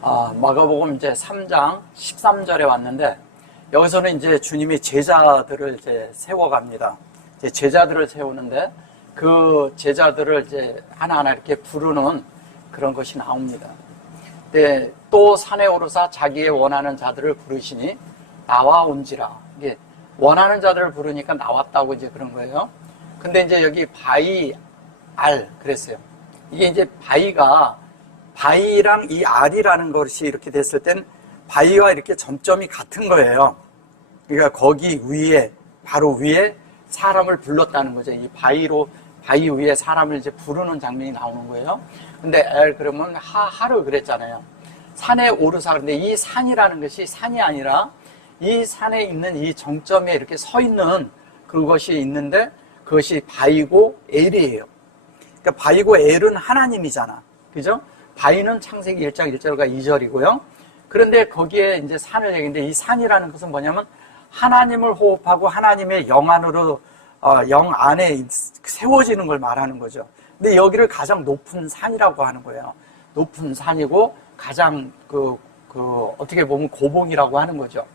마가복음 이제 3장 13절에 왔는데, 여기서는 이제 주님이 제자들을 이제 세워갑니다. 이제 제자들을 세우는데, 그 제자들을 이제 하나하나 이렇게 부르는 그런 것이 나옵니다. 네, 또 산에 오르사 자기의 원하는 자들을 부르시니 나와 온지라. 이게 원하는 자들을 부르니까 나왔다고 이제 그런 거예요. 근데 이제 여기 바이 알 그랬어요. 이게 이제 바이랑 이 알이라는 것이 이렇게 됐을 땐 바이와 이렇게 점점이 같은 거예요. 그러니까 거기 위에, 바로 위에 사람을 불렀다는 거죠. 이 바이 위에 사람을 이제 부르는 장면이 나오는 거예요. 근데 엘 그러면 하루 그랬잖아요. 산에 오르사. 그런데 이 산이라는 것이 산이 아니라 이 산에 있는 이 정점에 이렇게 서 있는 그것이 있는데, 그것이 바이고 엘이에요. 그러니까 바이고 엘은 하나님이잖아. 그죠? 바이는 창세기 1장 1절과 2절이고요. 그런데 거기에 이제 산을 얘기했는데, 이 산이라는 것은 뭐냐면 하나님을 호흡하고 하나님의 영 안으로, 영 안에 세워지는 걸 말하는 거죠. 근데 여기를 가장 높은 산이라고 하는 거예요. 높은 산이고 가장 어떻게 보면 고봉이라고 하는 거죠.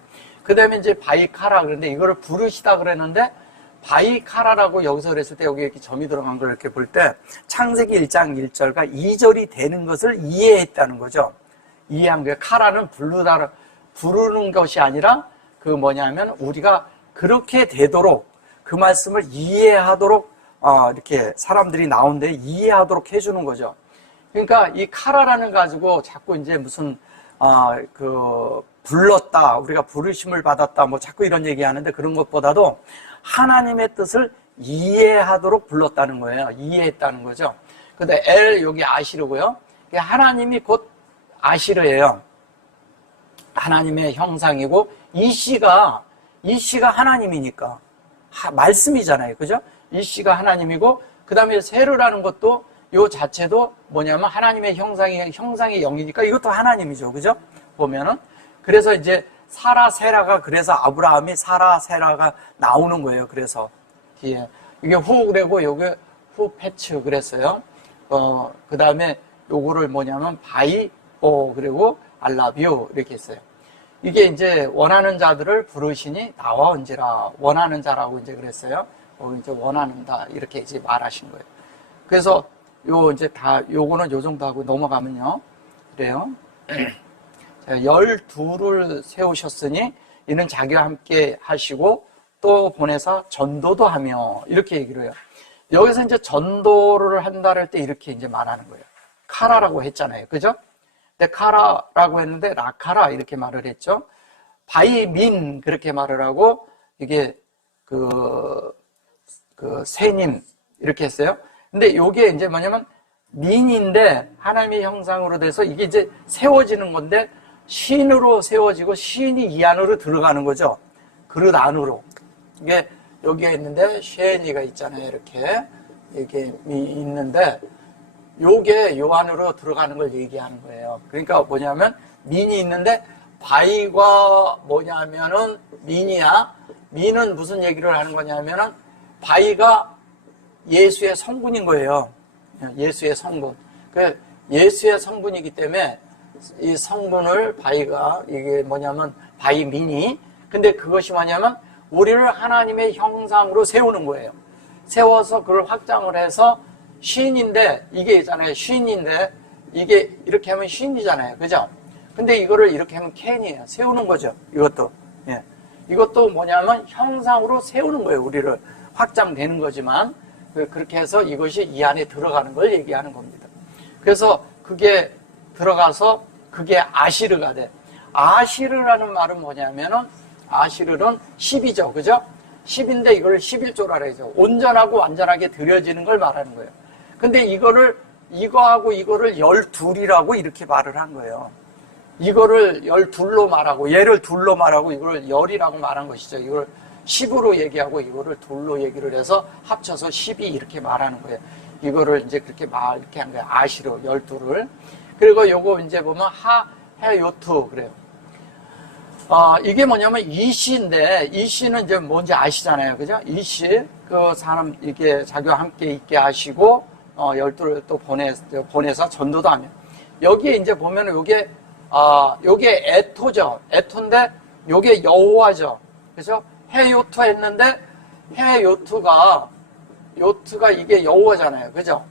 그 다음에 이제 바이카라. 그런데 이거를 부르시다 그랬는데, 바이카라라고 여기서 그랬을 때 여기 이렇게 점이 들어간 걸 이렇게 볼 때 창세기 1장 1절과 2절이 되는 것을 이해했다는 거죠. 이해한 거예요. 카라는 부르는 것이 아니라 뭐냐면 우리가 그렇게 되도록 그 말씀을 이해하도록 이렇게 사람들이 나온데 이해하도록 해주는 거죠. 그러니까 이 카라라는 가지고 자꾸 이제 무슨 불렀다, 우리가 부르심을 받았다, 뭐 자꾸 이런 얘기 하는데, 그런 것보다도 하나님의 뜻을 이해하도록 불렀다는 거예요. 이해했다는 거죠. 근데 엘, 여기 아시르고요. 하나님이 곧 아시르예요. 하나님의 형상이고, 이 씨가 하나님이니까. 말씀이잖아요. 그죠? 이 씨가 하나님이고, 그 다음에 세르라는 것도 요 자체도 뭐냐면 하나님의 형상의 영이니까 이것도 하나님이죠. 그죠? 보면은. 그래서 이제 사라세라가, 그래서 아브라함이 사라세라가 나오는 거예요. 그래서 뒤에 이게 후 그래고 요게 후 패츠 그랬어요. 그 다음에 요거를 뭐냐면 바이오 그리고 알라뷰 이렇게 했어요. 이게 이제 원하는 자들을 부르시니 나와 온지라. 원하는 자라고 이제 그랬어요. 이제 원하는다 이렇게 이제 말하신 거예요. 그래서 요거는 요 정도 하고 넘어가면요. 그래요. 12를 세우셨으니 이는 자기와 함께 하시고 또 보내사 전도도 하며, 이렇게 얘기를 해요. 여기서 이제 전도를 한다 할 때 이렇게 이제 말하는 거예요. 카라라고 했잖아요. 그죠? 근데 카라라고 했는데 라카라 이렇게 말을 했죠. 바이민 그렇게 말을 하고, 이게 세님 이렇게 했어요. 근데 요게 이제 뭐냐면 민인데 하나님의 형상으로 돼서 이게 이제 세워지는 건데, 신으로 세워지고 신이 이 안으로 들어가는 거죠. 그릇 안으로. 이게 여기에 있는데 쉐니가 있잖아요. 이렇게 있는데 요게 요 안으로 들어가는 걸 얘기하는 거예요. 그러니까 뭐냐면 민이 있는데 바이가 뭐냐면은 민이야. 민은 무슨 얘기를 하는 거냐면은 바이가 예수의 성분인 거예요. 예수의 성분. 그 예수의 성분이기 때문에 이 성분을 바이가, 이게 뭐냐면 바이민이, 근데 그것이 뭐냐면 우리를 하나님의 형상으로 세우는 거예요. 세워서 그걸 확장을 해서 신인데, 이게 있잖아요. 신인데 이게 이렇게 하면 신이잖아요. 그죠? 근데 이거를 이렇게 하면 캔이에요. 세우는 거죠. 이것도. 예. 이것도 뭐냐면 형상으로 세우는 거예요. 우리를 확장되는 거지만, 그렇게 해서 이것이 이 안에 들어가는 걸 얘기하는 겁니다. 그래서 그게 들어가서 그게 아시르가 돼. 아시르라는 말은 뭐냐면은, 아시르는 10이죠. 그죠? 10인데 이걸 11조라 그러죠. 온전하고 완전하게 드려지는 걸 말하는 거예요. 근데 이거를, 이거하고 이거를 12이라고 이렇게 말을 한 거예요. 이거를 12로 말하고, 얘를 둘로 말하고, 이걸 열이라고 말한 것이죠. 이걸 10으로 얘기하고, 이거를 둘로 얘기를 해서 합쳐서 10이 이렇게 말하는 거예요. 이거를 이제 그렇게 이렇게 한 거예요. 아시르, 12를. 그리고 요거 이제 보면 해요투 그래요. 이게 뭐냐면 이시인데, 이시는 이제 뭔지 아시잖아요. 그죠? 이시, 그 사람 이렇게 자기와 함께 있게 하시고, 12를 또 보내서 전도도 하며. 여기에 이제 보면은 요게 요게 에토죠. 에토인데 요게 여호와죠. 그죠? 해요토 했는데 해요토가 요트가 이게 여호와잖아요. 그죠?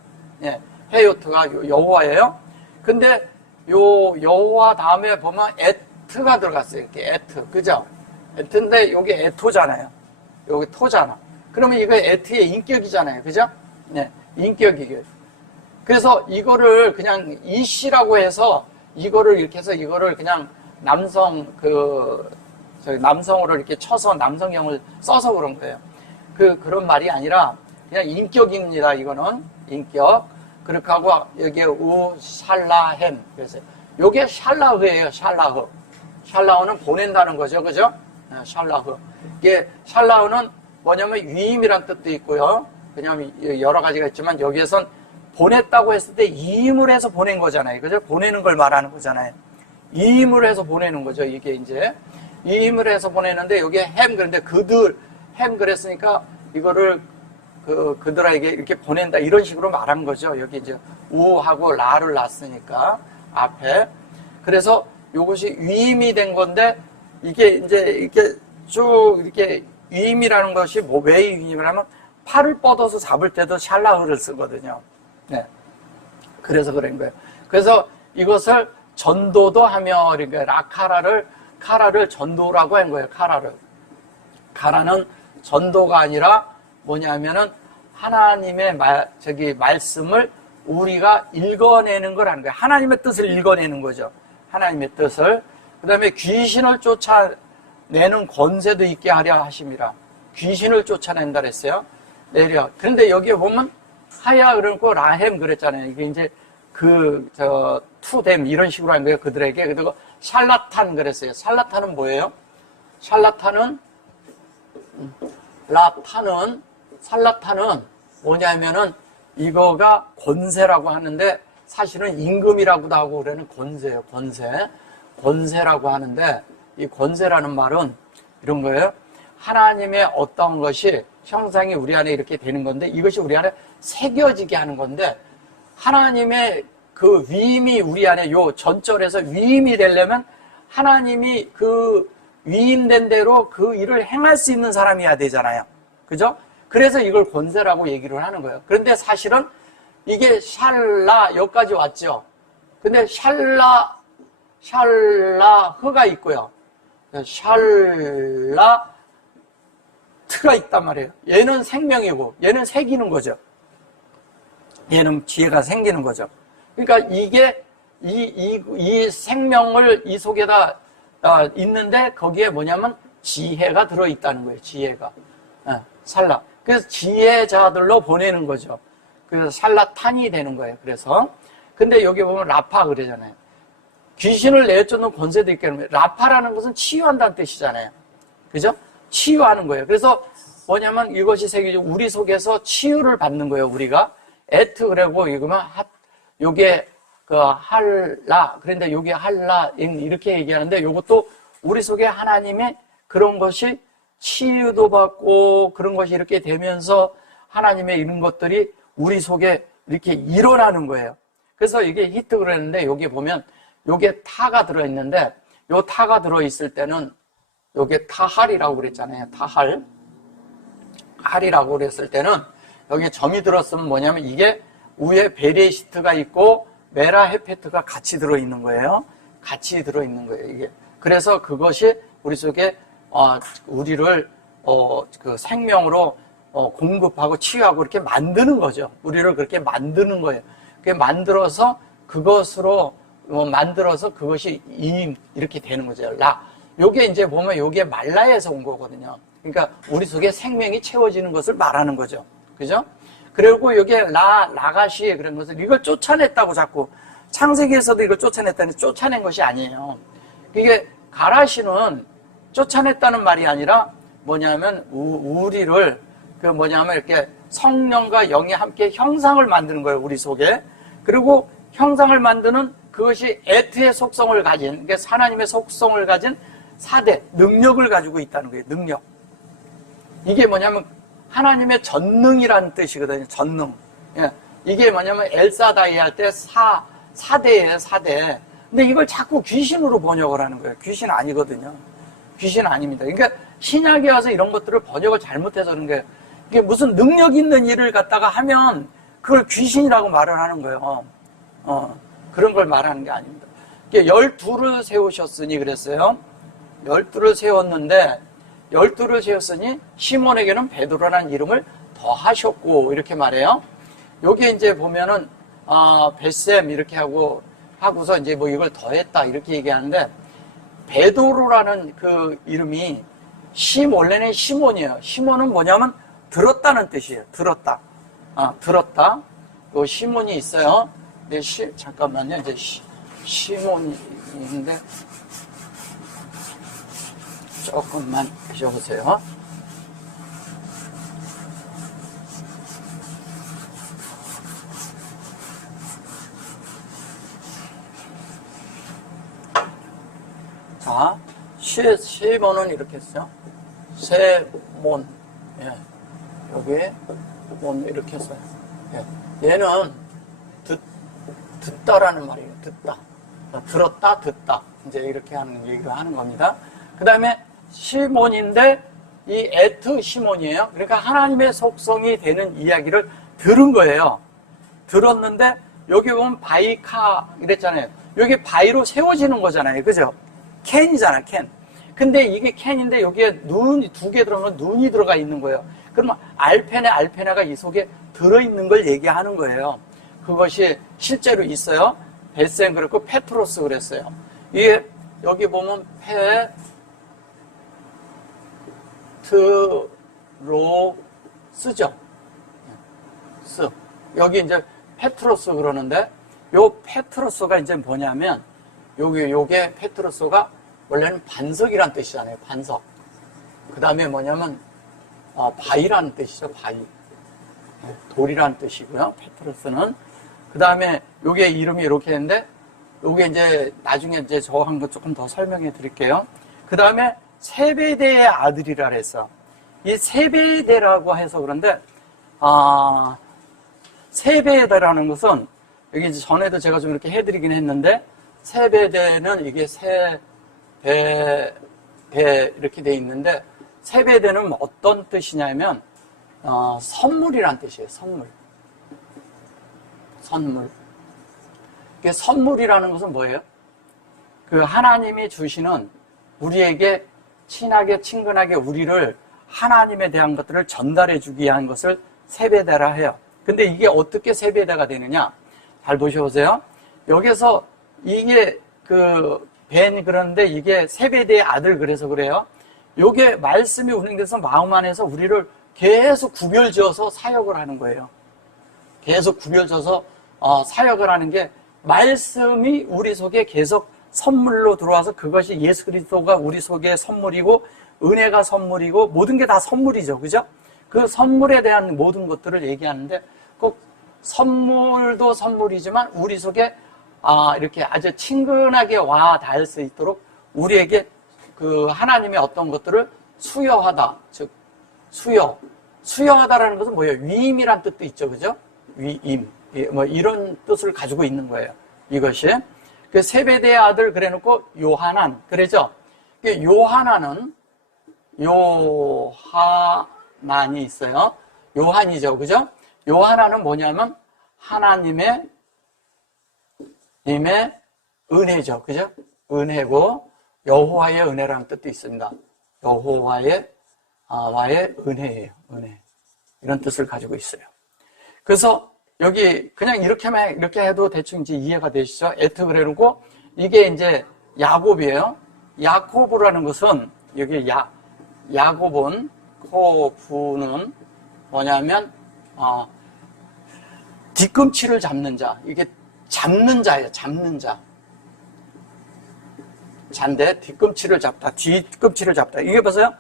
예. 해요트가 여호와예요. 근데 요 여호와 다음에 보면 에트가 들어갔어요. 이렇게 에트. 그죠? 에트인데 요게 에토잖아요. 여기 토잖아. 그러면 이거 에트의 인격이잖아요. 그죠? 네. 인격이게. 그래서 이거를 그냥 이씨라고 해서 이거를 이렇게 해서 이거를 그냥 남성으로 이렇게 쳐서 남성형을 써서 그런 거예요. 그런 말이 아니라 그냥 인격입니다. 이거는 인격. 그렇게 하고 여기에 샬라햄. 그래서 요게 샬라흐예요. 샬라흐. 샬라흐는 보낸다는 거죠. 그죠? 샬라흐. 이게 샬라흐는 뭐냐면 위임이란 뜻도 있고요. 왜냐하면 여러 가지가 있지만 여기에선 보냈다고 했을 때 이임을 해서 보낸 거잖아요. 그죠? 보내는 걸 말하는 거잖아요. 이임을 해서 보내는 거죠. 이게 이제 이임을 해서 보내는데 여기에 햄 그런데 그들 햄 그랬으니까 이거를 그들에게 이렇게 보낸다 이런 식으로 말한 거죠. 여기 이제 우하고 라를 놨으니까 앞에. 그래서 이것이 위임이 된 건데 이게 이제 이렇게 쭉 이렇게 위임이라는 것이 왜 위임을 하면 팔을 뻗어서 잡을 때도 샬라흐를 쓰거든요. 네. 그래서 그런 거예요. 그래서 이것을 전도도 하며 그러니까 카라를 전도라고 한 거예요. 카라는 전도가 아니라 뭐냐면은 하나님의 말씀을 우리가 읽어내는 걸 하는 거예요. 하나님의 뜻을 읽어내는 거죠. 하나님의 뜻을. 그 다음에 귀신을 쫓아내는 권세도 있게 하려 하심이라. 귀신을 쫓아낸다 그랬어요. 내려. 그런데 여기에 보면 하야 그러고 라햄 그랬잖아요. 이게 이제 투댐 이런 식으로 한 거예요. 그들에게. 그리고 샬라탄 그랬어요. 샬라탄은 뭐예요? 샬라탄은 살라탄은 뭐냐면은 이거가 권세라고 하는데 사실은 임금이라고도 하고 그러는 권세예요. 권세라고 하는데 이 권세라는 말은 이런 거예요. 하나님의 어떤 것이 형상이 우리 안에 이렇게 되는 건데 이것이 우리 안에 새겨지게 하는 건데 하나님의 그 위임이 우리 안에 요 전절에서 위임이 되려면 하나님이 그 위임된 대로 그 일을 행할 수 있는 사람이어야 되잖아요. 그죠? 그래서 이걸 권세라고 얘기를 하는 거예요. 그런데 사실은 이게 샬라 여기까지 왔죠. 근데 샬라흐가 있고요. 샬라트가 있단 말이에요. 얘는 생명이고 얘는 새기는 거죠. 얘는 지혜가 생기는 거죠. 그러니까 이게 이 생명을 이 속에다 있는데 거기에 뭐냐면 지혜가 들어있다는 거예요. 지혜가. 살라. 그래서 지혜자들로 보내는 거죠. 그래서 살라탄이 되는 거예요. 그래서. 근데 여기 보면 라파 그러잖아요. 귀신을 내쫓는 권세도 있게 하는 거예요. 라파라는 것은 치유한다는 뜻이잖아요. 그죠? 치유하는 거예요. 그래서 뭐냐면 이것이 우리 속에서 치유를 받는 거예요. 우리가. 에트 그러고 이거면 요게 할라. 그런데 요게 할라 이렇게 얘기하는데 요것도 우리 속에 하나님의 그런 것이 치유도 받고 그런 것이 이렇게 되면서 하나님의 이런 것들이 우리 속에 이렇게 일어나는 거예요. 그래서 이게 히트 그랬는데 여기 보면 요게 타가 들어있는데 요 타가 들어있을 때는 요게 타할이라고 그랬잖아요. 할이라고 그랬을 때는 여기에 점이 들었으면 뭐냐면 이게 위에 베레시트가 있고 메라 헤페트가 같이 들어있는 거예요. 같이 들어있는 거예요. 이게. 그래서 그것이 우리 속에 우리를 그 생명으로 공급하고 치유하고 이렇게 만드는 거죠. 우리를 그렇게 만드는 거예요. 그게 만들어서 그것으로 만들어서 그것이 이렇게 되는 거죠. 요게 이제 보면 요게 말라에서 온 거거든요. 그러니까 우리 속에 생명이 채워지는 것을 말하는 거죠. 그죠? 그리고 여기에 라가시 그런 것을 이걸 쫓아냈다고 자꾸 창세기에서도 이걸 쫓아냈다니 쫓아낸 것이 아니에요. 이게 가라시는 쫓아냈다는 말이 아니라 뭐냐면 우리를 이렇게 성령과 영이 함께 형상을 만드는 거예요. 우리 속에. 그리고 형상을 만드는 그것이 에트의 속성을 가진 그러니까 하나님의 속성을 가진 4대 능력을 가지고 있다는 거예요. 능력. 이게 뭐냐면 하나님의 전능이라는 뜻이거든요. 전능. 예. 이게 뭐냐면 엘사다이 할 때 4대예요. 4대. 근데 이걸 자꾸 귀신으로 번역을 하는 거예요. 귀신 아니거든요. 귀신 아닙니다. 그러니까 신약에 와서 이런 것들을 번역을 잘못해서 그런 거예요. 이게 무슨 능력 있는 일을 갖다가 하면 그걸 귀신이라고 말을 하는 거예요. 그런 걸 말하는 게 아닙니다. 12를 세우셨으니 그랬어요. 12를 세웠는데 12를 세웠으니 시몬에게는 베드로라는 이름을 더하셨고 이렇게 말해요. 여기 이제 보면은 벳셈 이렇게 하고서 이제 뭐 이걸 더했다 이렇게 얘기하는데 베드로라는 그 이름이 원래는 시몬이에요. 시몬은 뭐냐면 들었다는 뜻이에요. 들었다. 들었다. 요 시몬이 있어요. 네, 잠깐만요. 이제 시몬이 있는데 조금만 비춰보세요. 자, 시몬은 이렇게 했어요. 세몬. 예. 여기 몬 이렇게 했어요. 예. 얘는 듣다라는 말이에요. 듣다. 들었다, 듣다. 이제 이렇게 하는 얘기를 하는 겁니다. 그 다음에 시몬인데 이 에트 시몬이에요. 그러니까 하나님의 속성이 되는 이야기를 들은 거예요. 들었는데 여기 보면 바이카 이랬잖아요. 여기 바이로 세워지는 거잖아요. 그죠? 캔이잖아, 캔. 근데 이게 캔인데 여기에 눈이 2개 들어가면 눈이 들어가 있는 거예요. 그러면 알페나가 이 속에 들어있는 걸 얘기하는 거예요. 그것이 실제로 있어요. 벳셈 그랬고 페트로스 그랬어요. 이게 여기 보면 페트로스죠. 여기 이제 페트로스 그러는데 요 페트로스가 이제 뭐냐면 요게 페트로스가 원래는 반석이란 뜻이잖아요. 반석. 그 다음에 뭐냐면 바위라는 뜻이죠. 바위. 돌이라는 뜻이고요. 페트로스는. 그 다음에 요게 이름이 이렇게 했는데 요게 이제 나중에 이제 저 한 거 조금 더 설명해 드릴게요. 그 다음에 세베대의 아들이라 그랬어. 이 세베대라고 해서 그런데 세베대라는 것은 여기 이제 전에도 제가 좀 이렇게 해드리긴 했는데 세베대는 이게 배 이렇게 돼 있는데 세베대는 어떤 뜻이냐면 선물이란 뜻이에요. 선물. 이게 선물이라는 것은 뭐예요? 그 하나님이 주시는 우리에게 친하게 친근하게 우리를 하나님에 대한 것들을 전달해 주기 위한 것을 세베대라 해요. 근데 이게 어떻게 세베대가 되느냐? 잘 보셔보세요. 여기서 이게 그런데 이게 세베대의 아들 그래서 그래요. 요게 말씀이 운행돼서 마음 안에서 우리를 계속 구별지어서 사역을 하는 거예요. 계속 구별져서 사역을 하는 게 말씀이 우리 속에 계속 선물로 들어와서 그것이 예수 그리스도가 우리 속에 선물이고 은혜가 선물이고 모든 게 다 선물이죠. 그죠? 그 선물에 대한 모든 것들을 얘기하는데 꼭 선물도 선물이지만 우리 속에 이렇게 아주 친근하게 와 닿을 수 있도록 우리에게 그 하나님의 어떤 것들을 수여하다. 즉 수여하다라는 것은 뭐예요? 위임이란 뜻도 있죠. 그죠? 위임. 뭐 이런 뜻을 가지고 있는 거예요. 이것이. 그 세베대의 아들 그래놓고 요하난. 그러죠? 요하난은 요하난이 있어요. 요한이죠. 그죠? 요하난은 뭐냐면 하나님의 은혜죠. 그죠? 은혜고 여호와의 은혜라는 뜻도 있습니다. 여호와의 와의 은혜예요. 은혜. 이런 뜻을 가지고 있어요. 그래서 여기 그냥 이렇게 해도 대충 이제 이해가 되시죠? 에트 그래놓고 이게 이제 야곱이에요. 야코브라는 것은 여기 야곱은 코브는 뭐냐면 뒤꿈치를 잡는 자. 이게 잡는 자예요. 잡는 자. 잔데 뒤꿈치를 잡다. 뒤꿈치를 잡다. 이게 보세요.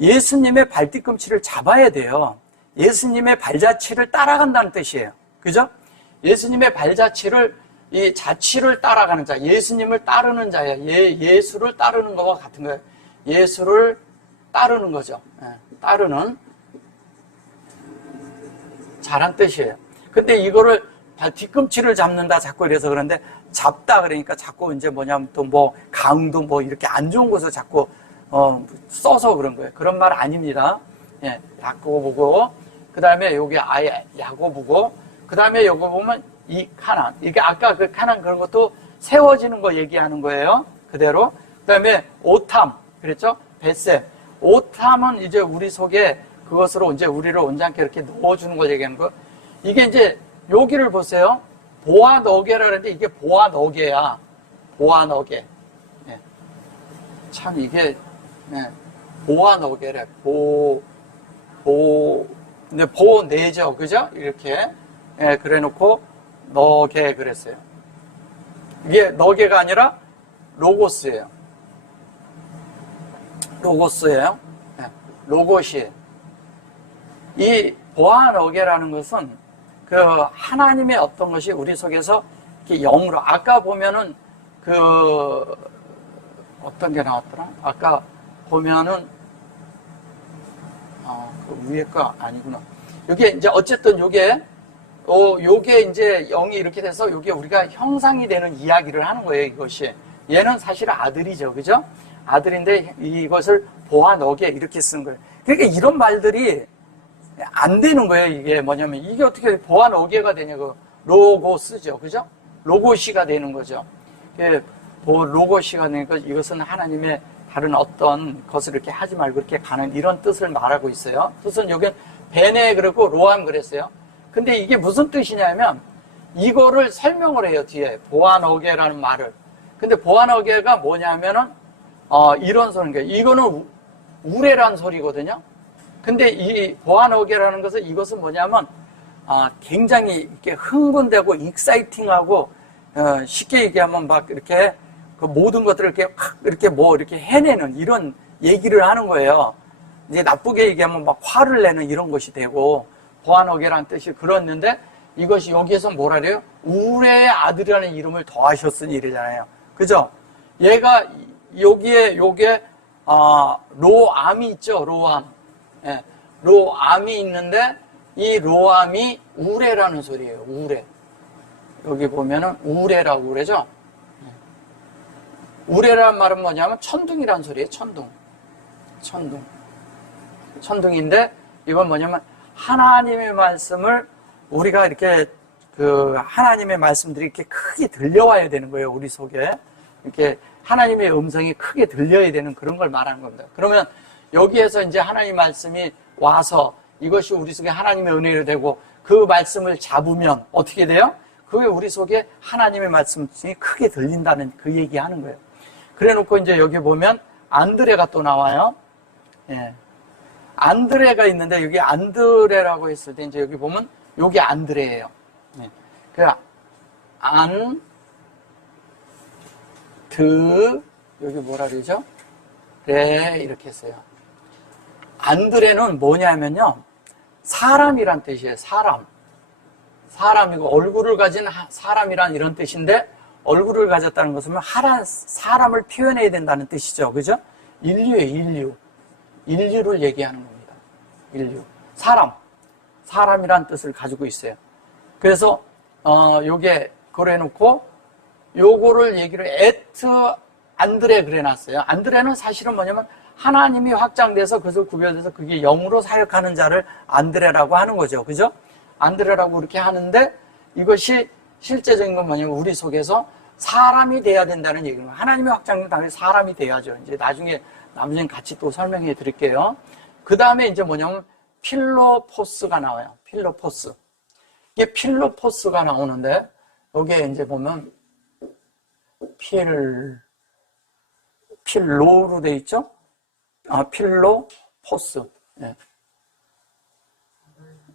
예수님의 발뒤꿈치를 잡아야 돼요. 예수님의 발자취를 따라간다는 뜻이에요. 그죠? 예수님의 발자취를 이 자취를 따라가는 자, 예수님을 따르는 자예요. 예수를 따르는 것과 같은 거예요. 예수를 따르는 거죠. 따르는 자란 뜻이에요. 근데 이거를 뒤꿈치를 잡는다 자꾸 이래서 그런데 잡다 그러니까 자꾸 이제 뭐냐면 또 뭐 강도 뭐 이렇게 안 좋은 곳을 자꾸 써서 그런 거예요. 그런 말 아닙니다. 예, 야고보고 그 다음에 여기 아예 야고보고 그 다음에 요거 보면 이 카난 이게 아까 그 카난 그런 것도 세워지는 거 얘기하는 거예요. 그대로. 그 다음에 오탐 그랬죠? 벳셈. 오탐은 이제 우리 속에 그것으로 이제 우리를 온전케 이렇게 넣어주는 거 얘기하는 거. 이게 이제 여기를 보세요. 보아너게라는데 이게 보아너게야. 보아너게. 예. 참 이게 보아너게래. 근데 보내죠, 그죠? 이렇게 그래놓고 너게 그랬어요. 이게 너게가 아니라 로고스예요. 로고스예요. 로고시예요. 이 보아너게라는 것은 그 하나님의 어떤 것이 우리 속에서 이렇게 영으로 아까 보면은 그 어떤 게 나왔더라? 아까 보면은 그 위에 거 아니구나. 요게 이제 어쨌든 요게 이제 영이 이렇게 돼서 요게 우리가 형상이 되는 이야기를 하는 거예요, 이것이. 얘는 사실 아들이죠, 그죠? 아들인데 이것을 보아너게 이렇게 쓴 거예요. 그러니까 이런 말들이 안 되는 거예요, 이게 뭐냐면. 이게 어떻게 보아너게가 되냐고. 로고스죠, 그죠? 로고시가 되는 거죠. 로고시가 되니까 이것은 하나님의 다른 어떤 것을 이렇게 하지 말고 이렇게 가는 이런 뜻을 말하고 있어요. 뜻은 여기 베네 그러고 로암 그랬어요. 근데 이게 무슨 뜻이냐면 이거를 설명을 해요, 뒤에. 보아너게라는 말을. 근데 보아너게가 뭐냐면은 이런 소리인 거예요. 이거는 우레란 소리거든요. 근데 이 보아너게라는 것은 이것은 뭐냐면 굉장히 이렇게 흥분되고 익사이팅하고 쉽게 얘기하면 막 이렇게 그 모든 것들을 이렇게 이렇게 해내는 이런 얘기를 하는 거예요. 이제 나쁘게 얘기하면 막 화를 내는 이런 것이 되고 보아너게라는 뜻이 그렇는데 이것이 여기에서 뭐라 그래요? 우레의 아들이라는 이름을 더하셨으니 이러잖아요. 그죠? 얘가 요게 로암이 있죠, 로암. 예, 로암이 있는데 이 로암이 우레라는 소리예요. 우레. 여기 보면은 우레라고 그러죠. 우레라는 말은 뭐냐면 천둥이라는 소리예요. 천둥인데 이건 뭐냐면 하나님의 말씀을 우리가 이렇게 그 하나님의 말씀들이 이렇게 크게 들려와야 되는 거예요. 우리 속에 이렇게 하나님의 음성이 크게 들려야 되는 그런 걸 말하는 겁니다. 그러면 여기에서 이제 하나님 말씀이 와서 이것이 우리 속에 하나님의 은혜로 되고 그 말씀을 잡으면 어떻게 돼요? 그게 우리 속에 하나님의 말씀이 크게 들린다는 그 얘기하는 거예요. 그래놓고 이제 여기 보면 안드레가 또 나와요. 예. 안드레가 있는데 여기 안드레라고 했을 때 이제 여기 보면 여기 안드레예요. 예. 여기 뭐라 그러죠? 레 이렇게 했어요. 안드레는 뭐냐면요. 사람이란 뜻이에요. 사람이고 얼굴을 가진 사람이란 이런 뜻인데 얼굴을 가졌다는 것은 사람을 표현해야 된다는 뜻이죠. 그죠? 인류예요, 인류를 얘기하는 겁니다. 인류. 사람이란 뜻을 가지고 있어요. 그래서 요게 그래 놓고 요거를 얘기를 에트 안드레 그래 놨어요. 안드레는 사실은 뭐냐면 하나님이 확장돼서 그것을 구별돼서 그게 영으로 사역하는 자를 안드레라고 하는 거죠. 그죠? 안드레라고 이렇게 하는데 이것이 실제적인 건 뭐냐면 우리 속에서 사람이 돼야 된다는 얘기는 하나님의 확장은 당연히 사람이 돼야죠. 이제 나중에 같이 또 설명해 드릴게요. 그 다음에 이제 뭐냐면 필로포스가 나와요. 필로포스. 이게 필로포스가 나오는데 여기에 이제 보면 필로로 돼 있죠? 필로포스. 예.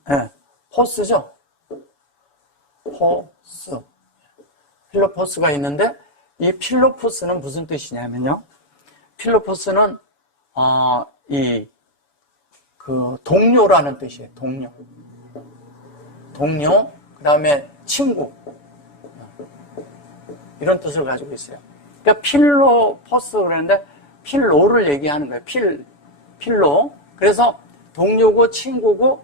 예. 포스죠? 포스. 필로포스가 있는데 이 필로포스는 무슨 뜻이냐면요. 필로포스는 동료라는 뜻이에요. 동료. 그다음에 친구. 이런 뜻을 가지고 있어요. 그러니까 필로포스 그랬는데 필로를 얘기하는 거예요. 필로. 그래서 동료고 친구고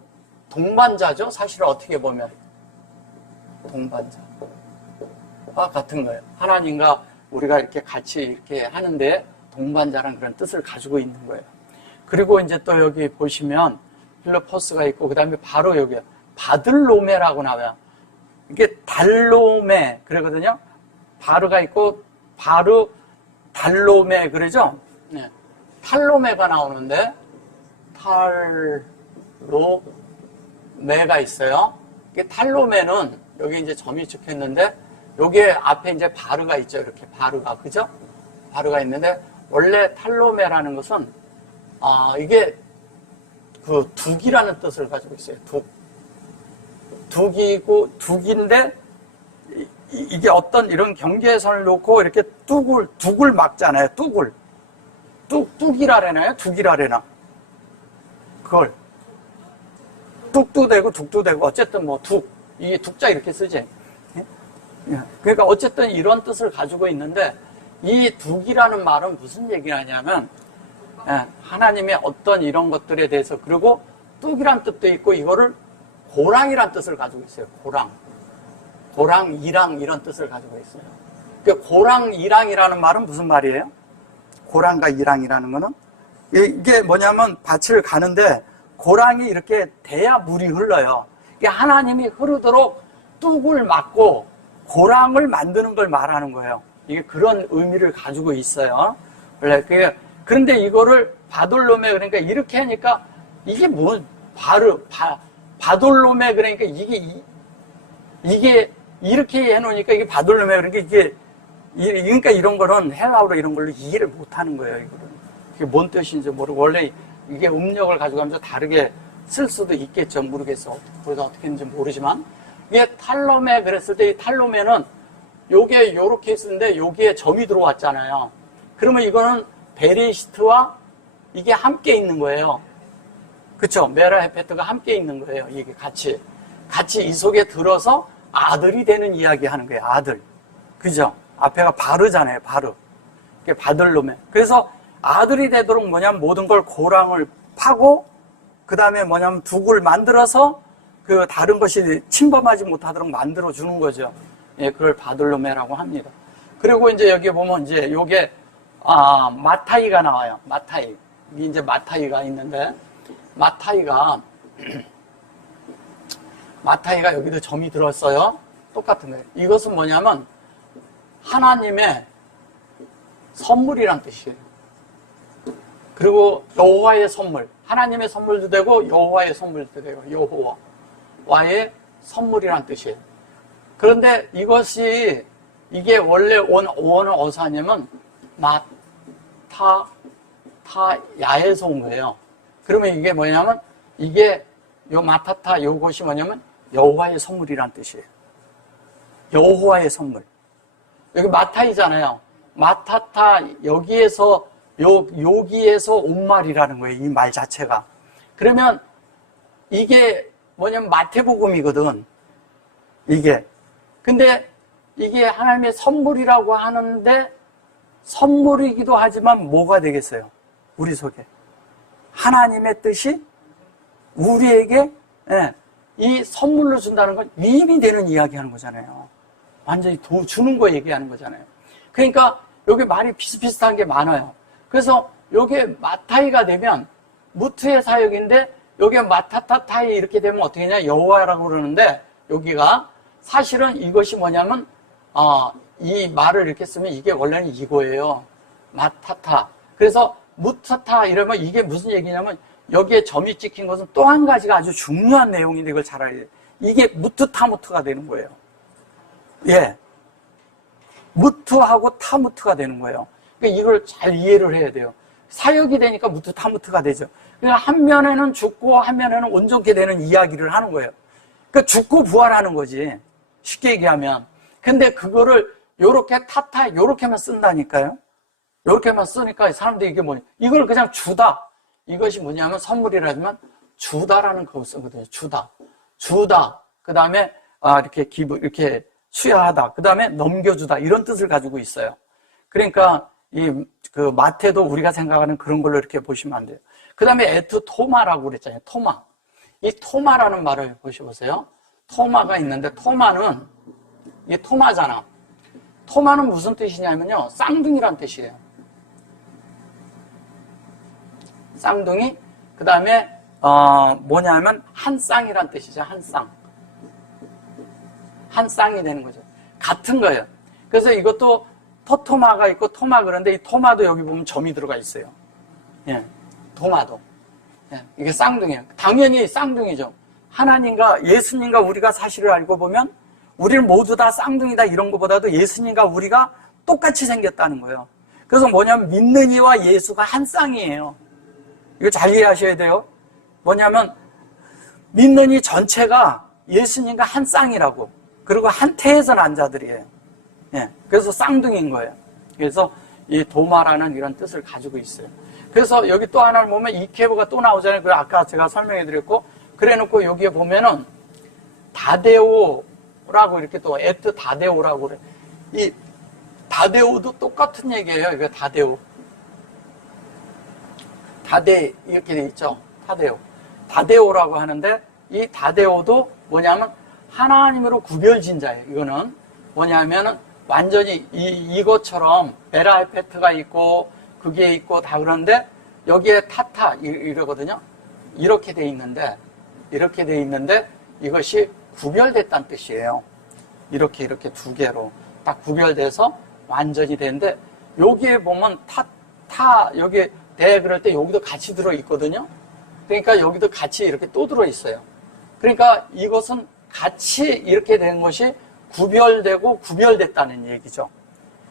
동반자죠. 사실 어떻게 보면 동반자와 같은 거예요. 하나님과 우리가 이렇게 같이 이렇게 하는데 동반자라는 그런 뜻을 가지고 있는 거예요. 그리고 이제 또 여기 보시면 필로포스가 있고, 그 다음에 바로 여기 바들로메라고 나와요. 이게 달로메 그러거든요. 바르가 있고 바르 달로메 그러죠. 네. 탈로메가 나오는데 탈로메가 있어요. 이게 탈로메는 여기 이제 점이 찍혔는데 여기에 앞에 이제 바르가 있죠. 이렇게 바르가, 그죠? 바르가 있는데 원래 탈로메라는 것은 이게 그 둑이라는 뜻을 가지고 있어요. 둑인데 이게 어떤 이런 경계선을 놓고 이렇게 둑을 막잖아요. 뚝이라래나요? 둑이라래나? 그걸 뚝도 되고 어쨌든 뭐 이게 둑자 이렇게 쓰지. 그러니까 어쨌든 이런 뜻을 가지고 있는데, 이 둑이라는 말은 무슨 얘기를 하냐면 하나님의 어떤 이런 것들에 대해서, 그리고 뚝이란 뜻도 있고 이거를 고랑이란 뜻을 가지고 있어요. 고랑, 이랑 이런 뜻을 가지고 있어요. 그러니까 고랑, 이랑이라는 말은 무슨 말이에요? 고랑과 이랑이라는 거는 이게 뭐냐면 밭을 가는데 고랑이 이렇게 돼야 물이 흘러요. 이게 하나님이 흐르도록 뚝을 막고 고랑을 만드는 걸 말하는 거예요. 이게 그런 의미를 가지고 있어요. 원래 그런데 이거를 바돌로메, 그러니까 이렇게 하니까 이게 뭐 바돌로메, 그러니까 이게 이렇게 해놓으니까 이게 바돌로메, 그러니까 그러니까 이런 거는 헬라어로 이런 걸로 이해를 못 하는 거예요. 이게 뭔 뜻인지 모르고, 원래 이게 음력을 가져가면서 다르게 쓸 수도 있겠죠. 모르겠어. 그래서 어떻게 했는지 모르지만, 이게 탈로메 그랬을 때 이 탈로메는 요게 요렇게 있었는데 여기에 점이 들어왔잖아요. 그러면 이거는 베레시트와 이게 함께 있는 거예요. 그쵸? 메라 헤페트가 함께 있는 거예요. 이게 같이 이 속에 들어서 아들이 되는 이야기 하는 거예요. 아들. 그죠? 앞에가 바르잖아요. 바르. 이게 바들로메. 그래서 아들이 되도록 뭐냐면 모든 걸 고랑을 파고, 그 다음에 뭐냐면 둑을 만들어서 그 다른 것이 침범하지 못하도록 만들어주는 거죠. 예, 그걸 바들로메라고 합니다. 그리고 이제 여기 보면 이제 요게, 마타이가 나와요. 마타이. 이제 마타이가 있는데, 마타이가 여기도 점이 들었어요. 똑같은 거예요. 이것은 뭐냐면 하나님의 선물이란 뜻이에요. 그리고 여호와의 선물, 하나님의 선물도 되고 여호와의 선물도 되고, 여호와의 선물이란 뜻이에요. 그런데 이게 원래 원어는 어디서 하냐면 마타야에서 온 거예요. 그러면 이게 뭐냐면 요 마타타 요것이 뭐냐면 여호와의 선물이란 뜻이에요. 여호와의 선물. 여기 마타이잖아요. 마타타 여기에서 온 말이라는 거예요. 이 말 자체가. 그러면 이게 뭐냐면 마태복음이거든. 근데 이게 하나님의 선물이라고 하는데, 선물이기도 하지만 뭐가 되겠어요? 우리 속에 하나님의 뜻이 우리에게 이 선물로 준다는 건 위임이 되는 이야기 하는 거잖아요. 완전히 주는 거 얘기하는 거잖아요. 그러니까 여기 말이 비슷비슷한 게 많아요. 그래서 여기에 마타이가 되면 무트의 사역인데, 여기에 마타타타이 이렇게 되면 어떻게 되냐, 여호와라고 그러는데, 여기가 사실은 이것이 뭐냐면 이 말을 이렇게 쓰면 이게 원래는 이거예요. 마타타. 그래서 무타타 이러면 이게 무슨 얘기냐면, 여기에 점이 찍힌 것은 또 한 가지가 아주 중요한 내용인데 이걸 잘 알아야 돼요. 이게 무트타무트가 되는 거예요. 예. 무트하고 타무트가 되는 거예요. 그러니까 이걸 잘 이해를 해야 돼요. 사역이 되니까 무트타무트가 되죠. 그러니까 한 면에는 죽고 한 면에는 온전케 되는 이야기를 하는 거예요. 그러니까 죽고 부활하는 거지. 쉽게 얘기하면. 근데 그거를 요렇게 요렇게만 쓴다니까요. 요렇게만 쓰니까 사람들이 이게 뭐냐. 이걸 그냥 주다. 이것이 뭐냐면 선물이라지만 주다라는 거 쓰거든요. 주다. 그 다음에 이렇게 수여하다. 그 다음에 넘겨주다. 이런 뜻을 가지고 있어요. 그러니까 그 마태도 우리가 생각하는 그런 걸로 이렇게 보시면 안 돼요. 그 다음에 에투토마라고 그랬잖아요. 토마. 이 토마라는 말을 보셔보세요. 토마가 있는데, 토마는 이게 토마잖아. 토마는 무슨 뜻이냐면요, 쌍둥이란 뜻이에요. 쌍둥이. 그 다음에 뭐냐면 한 쌍이란 뜻이죠. 한 쌍. 한 쌍이 되는 거죠. 같은 거예요. 그래서 이것도 토토마가 있고 토마, 그런데 이 토마도 여기 보면 점이 들어가 있어요. 예, 토마도. 예, 이게 쌍둥이에요. 당연히 쌍둥이죠. 하나님과 예수님과 우리가 사실을 알고 보면 우리는 모두 다 쌍둥이다 이런 것보다도 예수님과 우리가 똑같이 생겼다는 거예요. 그래서 뭐냐면 믿는 이와 예수가 한 쌍이에요. 이거 잘 이해하셔야 돼요. 뭐냐면 믿는 이 전체가 예수님과 한 쌍이라고. 그리고 한 태에서 난 자들이에요. 예, 그래서 쌍둥이인 거예요. 그래서 이 도마라는 이런 뜻을 가지고 있어요. 그래서 여기 또 하나를 보면 이케브가 또 나오잖아요. 그 아까 제가 설명해 드렸고, 그래 놓고 여기에 보면은 다데오라고 이렇게 또 에트 다데오라고 그래. 이 다데오도 똑같은 얘기예요. 이거 다데오. 다데 이렇게 돼 있죠. 다데오. 다데오라고 하는데 이 다데오도 뭐냐면 하나님으로 구별진 자예요. 이거는 뭐냐면은 완전히 이것처럼 베라에페트가 있고 그게 있고 다 그런데 여기에 타타 이러거든요. 이렇게 돼 있는데 이것이 구별됐다는 뜻이에요. 이렇게 두 개로 딱 구별돼서 완전히 되는데 여기에 보면 여기 대 그럴 때 여기도 같이 들어 있거든요. 그러니까 여기도 같이 이렇게 또 들어 있어요. 그러니까 이것은 같이 이렇게 된 것이 구별되고 구별됐다는 얘기죠.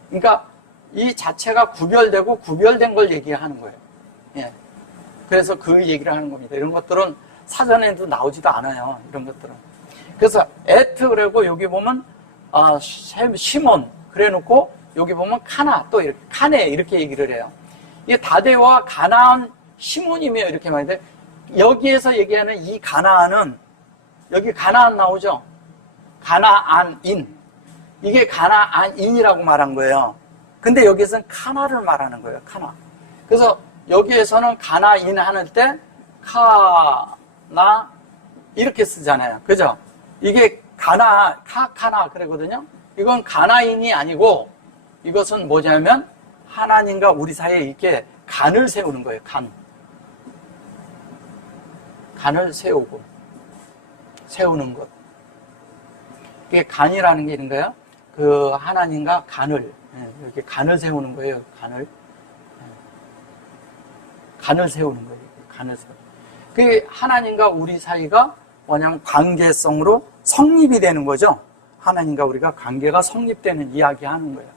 그러니까 이 자체가 구별되고 구별된 걸 얘기하는 거예요. 예. 그래서 그 얘기를 하는 겁니다. 이런 것들은 사전에도 나오지도 않아요. 이런 것들은. 그래서 에트 그러고 여기 보면 시몬 그래 놓고 여기 보면 카나 또 이렇게 카네 이렇게 얘기를 해요. 이게 다데와 가나안 시몬이며 이렇게 말인데 여기에서 얘기하는 이 가나안은 여기 가나안 나오죠. 가나안인. 이게 가나안인이라고 말한 거예요. 근데 여기에서는 카나를 말하는 거예요. 카나. 그래서 여기에서는 가나인 하는 때 카나 이렇게 쓰잖아요. 그죠? 이게 카나 그러거든요. 이건 가나인이 아니고 이것은 뭐냐면 하나님과 우리 사이에 이렇게 간을 세우는 거예요. 간을 세우는 것. 이게 간이라는 게 있는가요? 그 하나님과 간을 이렇게 간을 세우는 거예요. 간을 세우는 거예요. 간을 세우는. 그게 하나님과 우리 사이가 뭐냐면 관계성으로 성립이 되는 거죠. 하나님과 우리가 관계가 성립되는 이야기하는 거예요.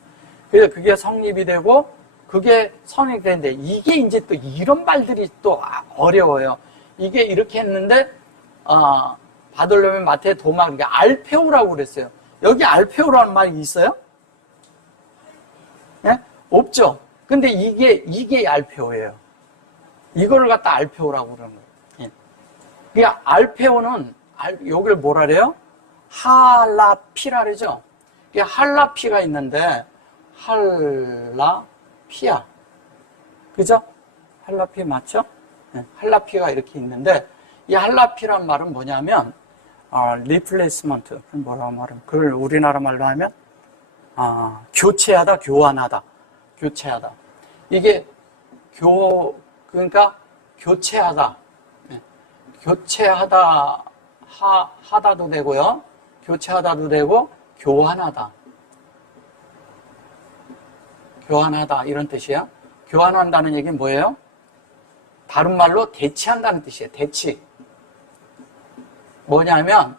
그래서 그게 성립이 되고 그게 성립되는데 이게 이제 또 이런 말들이 또 어려워요. 이게 이렇게 했는데 바돌로메 마태 도마 그게 알페오라고 그랬어요. 여기 알페오라는 말이 있어요? 네? 없죠. 근데 이게 알페오예요. 이거를 갖다 알페오라고 그러는 거예요. 예. 그러니까 알페오는 여기를 뭐라 그래요? 할라피라 그러죠. 이게 할라피가 있는데 할라피야. 그죠? 할라피 맞죠? 네. 할라피가 이렇게 있는데 이 할라피란 말은 뭐냐면 리플레이스먼트 뭐라고 말하면 그걸 우리나라 말로 하면 교체하다, 교환하다. 교체하다. 이게 그러니까 교체하다. 네. 교체하다 하다도 되고요. 교체하다도 되고 교환하다. 교환하다 이런 뜻이에요. 교환한다는 얘기는 뭐예요? 다른 말로 대치한다는 뜻이에요. 대치. 뭐냐면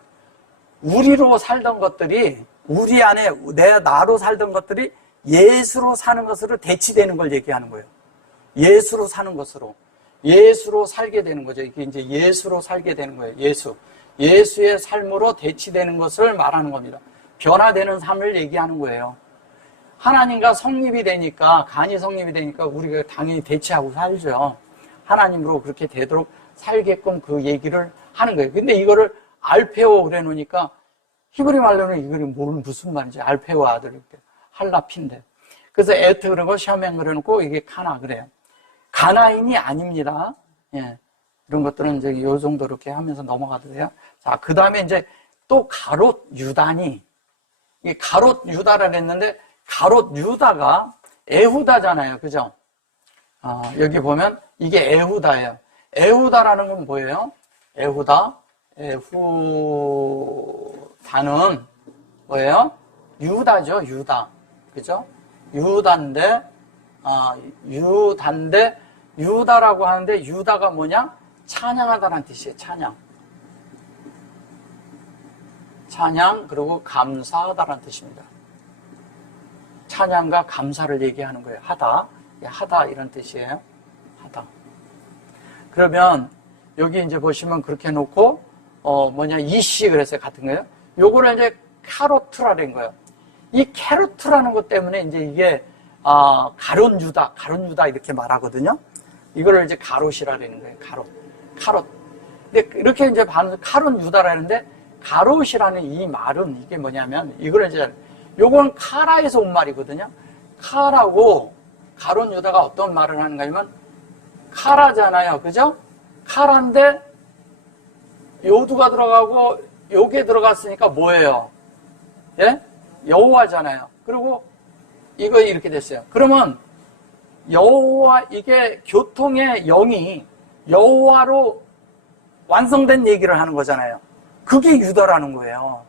우리로 살던 것들이 우리 안에 나로 살던 것들이 예수로 사는 것으로 대치되는 걸 얘기하는 거예요. 예수로 사는 것으로. 예수로 살게 되는 거죠. 이게 이제 예수로 살게 되는 거예요. 예수의 삶으로 대치되는 것을 말하는 겁니다. 변화되는 삶을 얘기하는 거예요. 하나님과 성립이 되니까, 간이 성립이 되니까 우리가 당연히 대치하고 살죠. 하나님으로 그렇게 되도록 살게끔 그 얘기를 하는 거예요. 근데 이거를 알페오 그래 놓으니까 히브리 말로는 이거는 무슨 말인지 알페오 아들 이렇게 할라피인데. 그래서 에트 그러고 샤멘 그래 놓고 이게 카나 그래요. 가나인이 아닙니다. 예. 이런 것들은 이제 요 정도 이렇게 하면서 넘어가도 돼요. 자, 그 다음에 이제 또 가롯 유단이 이 가롯 유다라 그랬는데 가롯 유다가 에후다잖아요. 그죠? 여기 보면 이게 에후다예요. 에후다라는 건 뭐예요? 에후다는 뭐예요? 유다죠, 유다. 그죠? 유다인데, 유다라고 하는데, 유다가 뭐냐? 찬양하다라는 뜻이에요, 찬양. 찬양, 그리고 감사하다라는 뜻입니다. 찬양과 감사를 얘기하는 거예요. 하다. 하다, 이런 뜻이에요. 하다. 그러면, 여기 이제 보시면 그렇게 해놓고, 이씨 그랬어요. 같은 거예요. 요거를 이제 카로트라 된 거예요. 이 캐로트라는 것 때문에 이제 이게, 가론 유다 이렇게 말하거든요. 이거를 이제 가롯이라 그러는 거예요. 카롯. 근데 이렇게 이제 카론 유다라 하는데, 가롯이라는 이 말은 이게 뭐냐면, 이거를 이제, 요건 카라에서 온 말이거든요. 카라고, 가론 유다가 어떤 말을 하는가 하면, 카라잖아요. 그죠? 카라인데, 요두가 들어가고, 요게 들어갔으니까 뭐예요? 예? 여호와잖아요. 그리고 이거 이렇게 됐어요. 그러면 여호와, 이게 교통의 영이 여호와로 완성된 얘기를 하는 거잖아요. 그게 유다라는 거예요.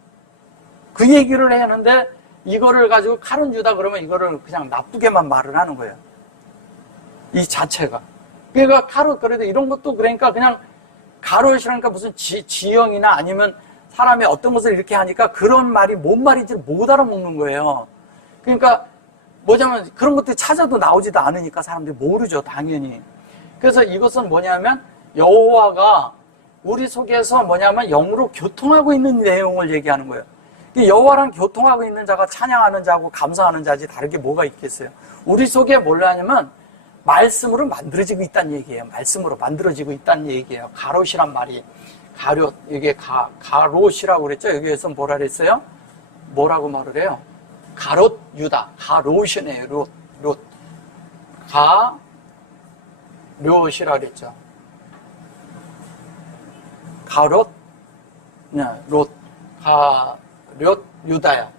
그 얘기를 하는데 이거를 가지고 칼은 유다 그러면 이거를 그냥 나쁘게만 말을 하는 거예요. 이 자체가. 그러니까 가롯, 그래도 이런 것도 그러니까 그냥 가롯이라니까 무슨 지형이나 아니면 사람이 어떤 것을 이렇게 하니까 그런 말이 뭔 말인지 못 알아먹는 거예요. 그러니까 뭐냐면 그런 것들이 찾아도 나오지도 않으니까 사람들이 모르죠, 당연히. 그래서 이것은 뭐냐면 여호와가 우리 속에서 뭐냐면 영으로 교통하고 있는 내용을 얘기하는 거예요. 여호와랑 교통하고 있는 자가 찬양하는 자하고 감사하는 자지 다르게 뭐가 있겠어요. 우리 속에 뭘 하냐면 말씀으로 만들어지고 있다는 얘기예요. 말씀으로 만들어지고 있다는 얘기예요. 가롯이란 말이. 가롯, 이게 가롯이라고 그랬죠? 여기에서 뭐라 그랬어요? 뭐라고 말을 해요? 가롯 유다. 가롯이네요. 롯. 가롯이라 그랬죠. 가롯, 롯. 가롯 유다야.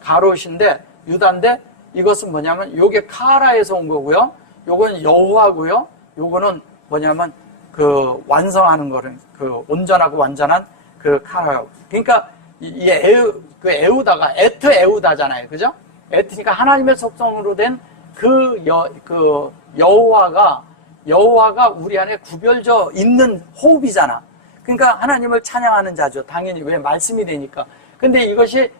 가롯인데, 유다인데, 이것은 뭐냐면, 요게 카라에서 온 거고요. 요건 여호와고요. 요거는 뭐냐면, 그 완성하는 거를, 그 온전하고 완전한 그 카라. 그러니까 이 에우다가 에우다잖아요. 그죠? 에트니까 하나님의 속성으로 된 그 여호와가 우리 안에 구별져 있는 호흡이잖아. 그러니까 하나님을 찬양하는 자죠. 당연히 왜 말씀이 되니까. 근데 이것이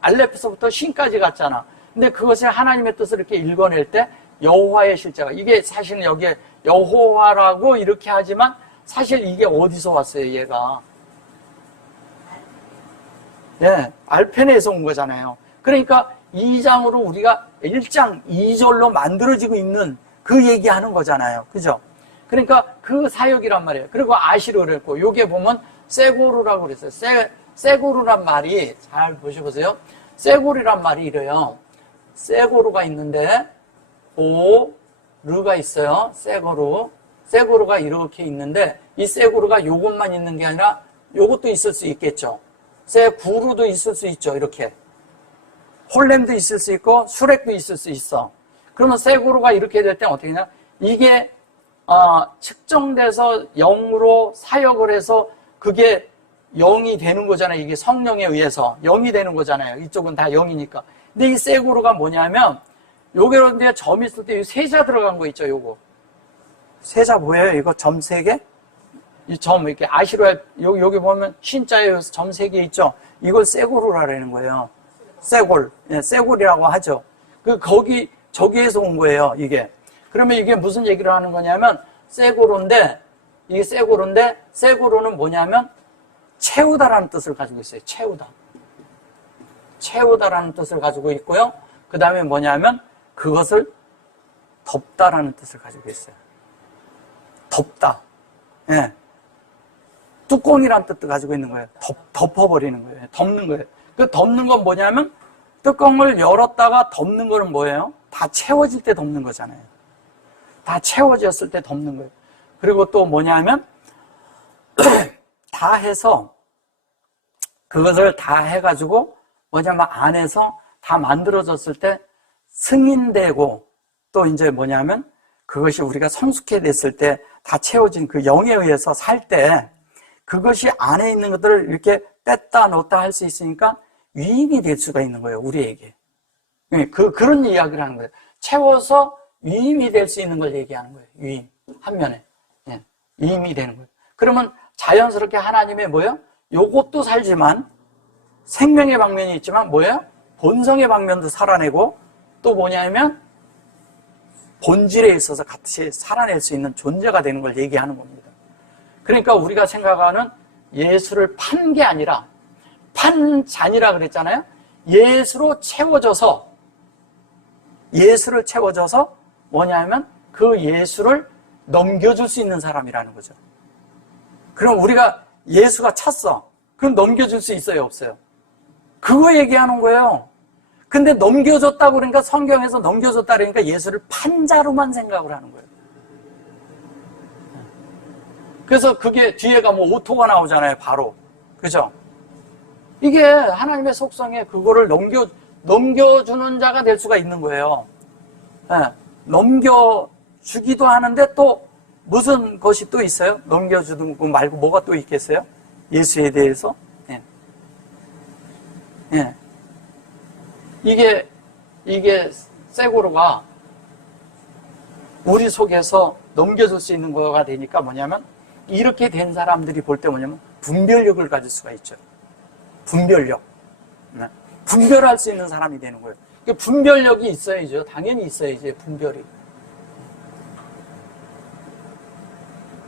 알레프서부터 신까지 갔잖아. 근데 그것을 하나님의 뜻을 이렇게 읽어낼 때 여호와의 실제가, 이게 사실은 여기에 여호와라고 이렇게 하지만 사실 이게 어디서 왔어요, 얘가? 예, 알페네에서 온 거잖아요. 그러니까 2장으로 우리가 1장 2절로 만들어지고 있는 그 얘기하는 거잖아요. 그죠? 그러니까 그 사역이란 말이에요. 그리고 아시르 그랬고, 요게 보면 세고르라고 그랬어요. 세고르란 말이, 잘 보셔보세요. 세고르란 말이 이래요. 세고르가 있는데, 르가 있어요. 세고르가 이렇게 있는데, 이 세고르가 요것만 있는 게 아니라 요것도 있을 수 있겠죠. 세구르도 있을 수 있죠. 이렇게. 홀렘도 있을 수 있고, 수렉도 있을 수 있어. 그러면 세고르가 이렇게 될 때는 어떻게 되냐? 이게, 측정돼서 영으로 사역을 해서 그게 영이 되는 거잖아요. 이게 성령에 의해서 영이 되는 거잖아요. 이쪽은 다 영이니까. 근데 이 세고르가 뭐냐면, 요게 그런데 점 있을 때 세자 들어간 거 있죠, 요거. 세자 뭐예요? 이거 점 3개? 이 점, 이렇게 아시로에, 여기 보면 신자에 점 3개 있죠? 이걸 세고르라는 거예요. 세골. 예, 세골이라고 하죠. 저기에서 온 거예요, 이게. 그러면 이게 무슨 얘기를 하는 거냐면, 세고르인데, 이게 세고르인데, 세고르는 뭐냐면, 채우다라는 뜻을 가지고 있어요. 채우다라는 뜻을 가지고 있고요. 그 다음에 뭐냐면, 그것을 덮다라는 뜻을 가지고 있어요. 덮다. 예. 뚜껑이라는 뜻도 가지고 있는 거예요. 덮어버리는 거예요. 덮는 거예요. 그 덮는 건 뭐냐면, 뚜껑을 열었다가 덮는 거는 뭐예요? 다 채워질 때 덮는 거잖아요. 다 채워졌을 때 덮는 거예요. 그리고 또 뭐냐면, 다 해서, 그것을 다 해가지고, 뭐냐면 안에서 다 만들어졌을 때 승인되고 또 이제 뭐냐면 그것이 우리가 성숙해 됐을 때 다 채워진 그 영에 의해서 살 때 그것이 안에 있는 것들을 이렇게 뺐다 넣었다 할 수 있으니까 위임이 될 수가 있는 거예요, 우리에게. 그런 이야기를 하는 거예요. 채워서 위임이 될 수 있는 걸 얘기하는 거예요. 위임. 한 면에. 예, 위임이 되는 거예요. 그러면 자연스럽게 하나님의 뭐예요? 요것도 살지만 생명의 방면이 있지만 뭐예요? 본성의 방면도 살아내고 또 뭐냐면 본질에 있어서 같이 살아낼 수 있는 존재가 되는 걸 얘기하는 겁니다. 그러니까 우리가 생각하는 예수를 판 게 아니라 판 잔이라 그랬잖아요. 예수로 채워져서 예수를 채워져서 뭐냐면 그 예수를 넘겨줄 수 있는 사람이라는 거죠. 그럼 우리가 예수가 찼어. 그럼 넘겨줄 수 있어요, 없어요? 그거 얘기하는 거예요. 근데 넘겨줬다고 그러니까 성경에서 넘겨줬다 그러니까 예수를 판자로만 생각을 하는 거예요. 그래서 그게 뒤에가 뭐 오토가 나오잖아요, 바로. 그죠? 이게 하나님의 속성에 그거를 넘겨주는 자가 될 수가 있는 거예요. 네, 넘겨주기도 하는데 또 무슨 것이 또 있어요? 넘겨주는 거 말고 뭐가 또 있겠어요? 예수에 대해서? 네. 네. 이게 세고로가 우리 속에서 넘겨줄 수 있는 거가 되니까 뭐냐면 이렇게 된 사람들이 볼 때 뭐냐면 분별력을 가질 수가 있죠. 분별력. 네. 분별할 수 있는 사람이 되는 거예요. 분별력이 있어야죠. 당연히 있어야지, 분별이.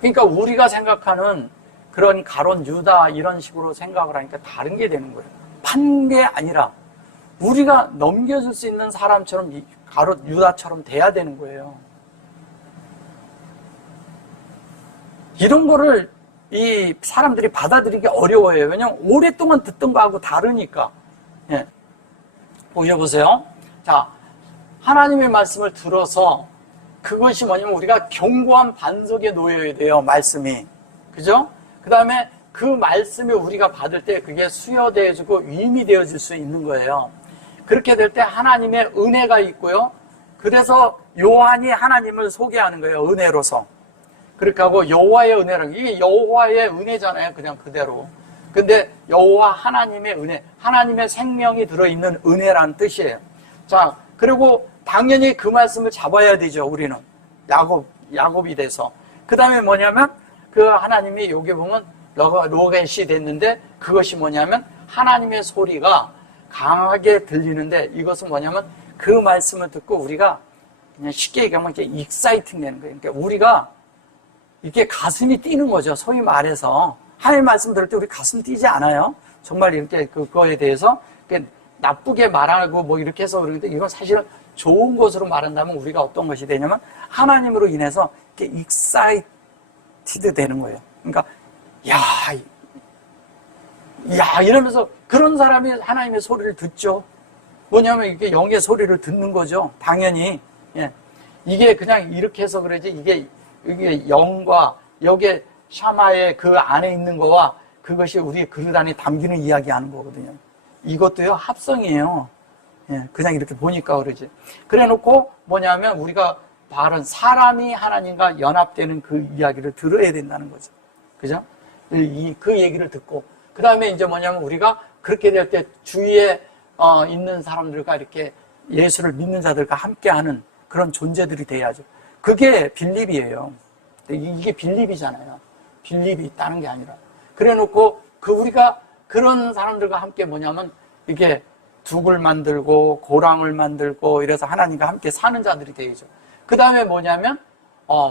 그러니까 우리가 생각하는 그런 가론 유다 이런 식으로 생각을 하니까 다른 게 되는 거예요. 판 게 아니라 우리가 넘겨줄 수 있는 사람처럼 가롯 유다처럼 돼야 되는 거예요. 이런 거를 이 사람들이 받아들이기 어려워요. 왜냐하면 오랫동안 듣던 거하고 다르니까. 예. 보셔보세요. 자, 하나님의 말씀을 들어서 그것이 뭐냐면 우리가 견고한 반석에 놓여야 돼요, 말씀이. 그죠? 그 다음에 그 말씀이 우리가 받을 때 그게 수여되어지고 위임이 되어질 수 있는 거예요. 그렇게 될 때 하나님의 은혜가 있고요. 그래서 요한이 하나님을 소개하는 거예요, 은혜로서. 그렇게 하고 여호와의 은혜라는 이게 여호와의 은혜잖아요, 그냥 그대로. 근데 여호와 하나님의 은혜, 하나님의 생명이 들어있는 은혜라는 뜻이에요. 자, 그리고 당연히 그 말씀을 잡아야 되죠, 우리는. 야곱이 돼서. 그 다음에 뭐냐면 그 하나님이 여기 보면 로겟이 됐는데 그것이 뭐냐면 하나님의 소리가 강하게 들리는데 이것은 뭐냐면 그 말씀을 듣고 우리가 그냥 쉽게 얘기하면 이렇게 익사이팅 되는 거예요. 그러니까 우리가 이렇게 가슴이 뛰는 거죠. 소위 말해서. 하나님 말씀 들을 때 우리 가슴 뛰지 않아요? 정말 이렇게 그거에 대해서 나쁘게 말하고 뭐 이렇게 해서 그러는데 이건 사실은 좋은 것으로 말한다면 우리가 어떤 것이 되냐면 하나님으로 인해서 이렇게 익사이티드 되는 거예요. 그러니까 야 이러면서 그런 사람이 하나님의 소리를 듣죠. 뭐냐면 이게 영의 소리를 듣는 거죠. 당연히. 예. 이게 그냥 이렇게 해서 그러지 이게 영과 여기에 샤마의 그 안에 있는 거와 그것이 우리 그릇 안에 담기는 이야기하는 거거든요. 이것도요 합성이에요. 예, 그냥 이렇게 보니까 그러지. 그래놓고 뭐냐면 우리가 바른 사람이 하나님과 연합되는 그 이야기를 들어야 된다는 거죠. 그죠? 그 얘기를 듣고 그 다음에 이제 뭐냐면 우리가 그렇게 될 때 주위에 있는 사람들과 이렇게 예수를 믿는 자들과 함께하는 그런 존재들이 돼야죠. 그게 빌립이에요. 이게 빌립이잖아요. 빌립이 있다는 게 아니라. 그래 놓고 우리가 그런 사람들과 함께 뭐냐면 이게 둑을 만들고 고랑을 만들고 이래서 하나님과 함께 사는 자들이 되죠. 그 다음에 뭐냐면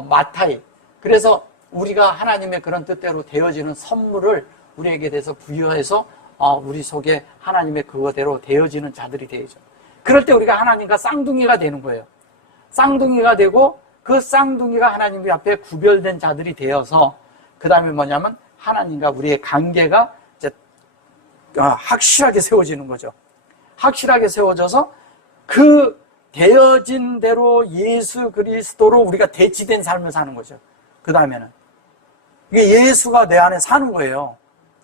마타이. 그래서 우리가 하나님의 그런 뜻대로 되어지는 선물을 우리에게 대해서 부여해서 우리 속에 하나님의 그거대로 되어지는 자들이 되죠. 그럴 때 우리가 하나님과 쌍둥이가 되는 거예요. 쌍둥이가 되고 그 쌍둥이가 하나님 앞에 구별된 자들이 되어서 그 다음에 뭐냐면 하나님과 우리의 관계가 이제 확실하게 세워지는 거죠. 확실하게 세워져서 그 되어진 대로 예수 그리스도로 우리가 대치된 삶을 사는 거죠. 그 다음에는 이게 예수가 내 안에 사는 거예요.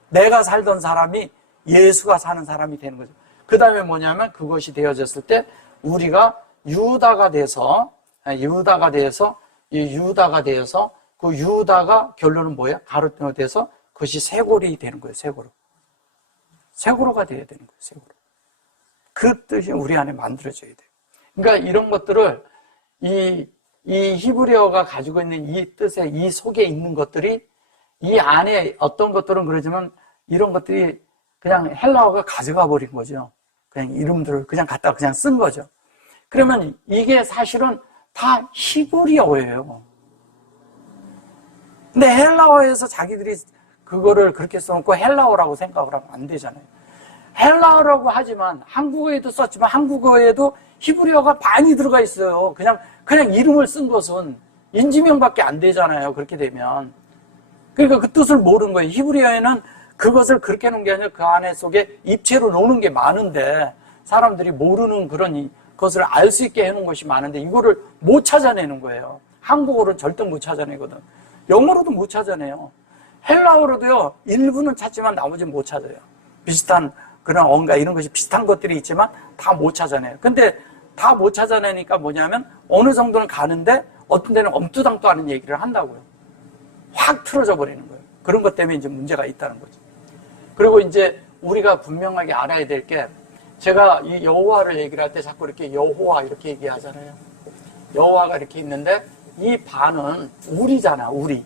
내가 살던 사람이 예수가 사는 사람이 되는 거죠. 그 다음에 뭐냐면 그것이 되어졌을 때 우리가 유다가 돼서 그 유다가 결론은 뭐예요? 가르침이 돼서 그것이 쇄골이 되는 거예요. 쇄골가 되어야 되는 거예요. 쇄골. 그 뜻이 우리 안에 만들어져야 돼요. 그러니까 이런 것들을 이 히브리어가 가지고 있는 이 뜻에 이 속에 있는 것들이 이 안에 어떤 것들은 그러지만 이런 것들이 그냥 헬라어가 가져가 버린 거죠. 그냥 이름들을 그냥 갖다가 그냥 쓴 거죠. 그러면 이게 사실은 다 히브리어예요. 근데 헬라어에서 자기들이 그거를 그렇게 써놓고 헬라어라고 생각을 하면 안 되잖아요. 헬라어라고 하지만 한국어에도 썼지만 한국어에도 히브리어가 많이 들어가 있어요. 그냥 이름을 쓴 것은 인지명밖에 안 되잖아요. 그렇게 되면. 그러니까 그 뜻을 모르는 거예요. 히브리어에는 그것을 그렇게 놓은 게 아니라 그 안에 속에 입체로 놓는 게 많은데 사람들이 모르는 그런 것을 알 수 있게 해놓은 것이 많은데 이거를 못 찾아내는 거예요. 한국어로는 절대 못 찾아내거든. 영어로도 못 찾아내요. 헬라어로도요, 일부는 찾지만 나머지는 못 찾아요. 비슷한 그런 언가 이런 것이 비슷한 것들이 있지만 다 못 찾아내요. 근데 다 못 찾아내니까 뭐냐면 어느 정도는 가는데 어떤 데는 엄두당도 않은 얘기를 한다고요. 확 틀어져 버리는 거예요. 그런 것 때문에 이제 문제가 있다는 거죠. 그리고 이제 우리가 분명하게 알아야 될 게 제가 이 여호와를 얘기를 할 때 자꾸 이렇게 여호와 이렇게 얘기하잖아요. 여호와가 이렇게 있는데 이 반은 우리잖아, 우리.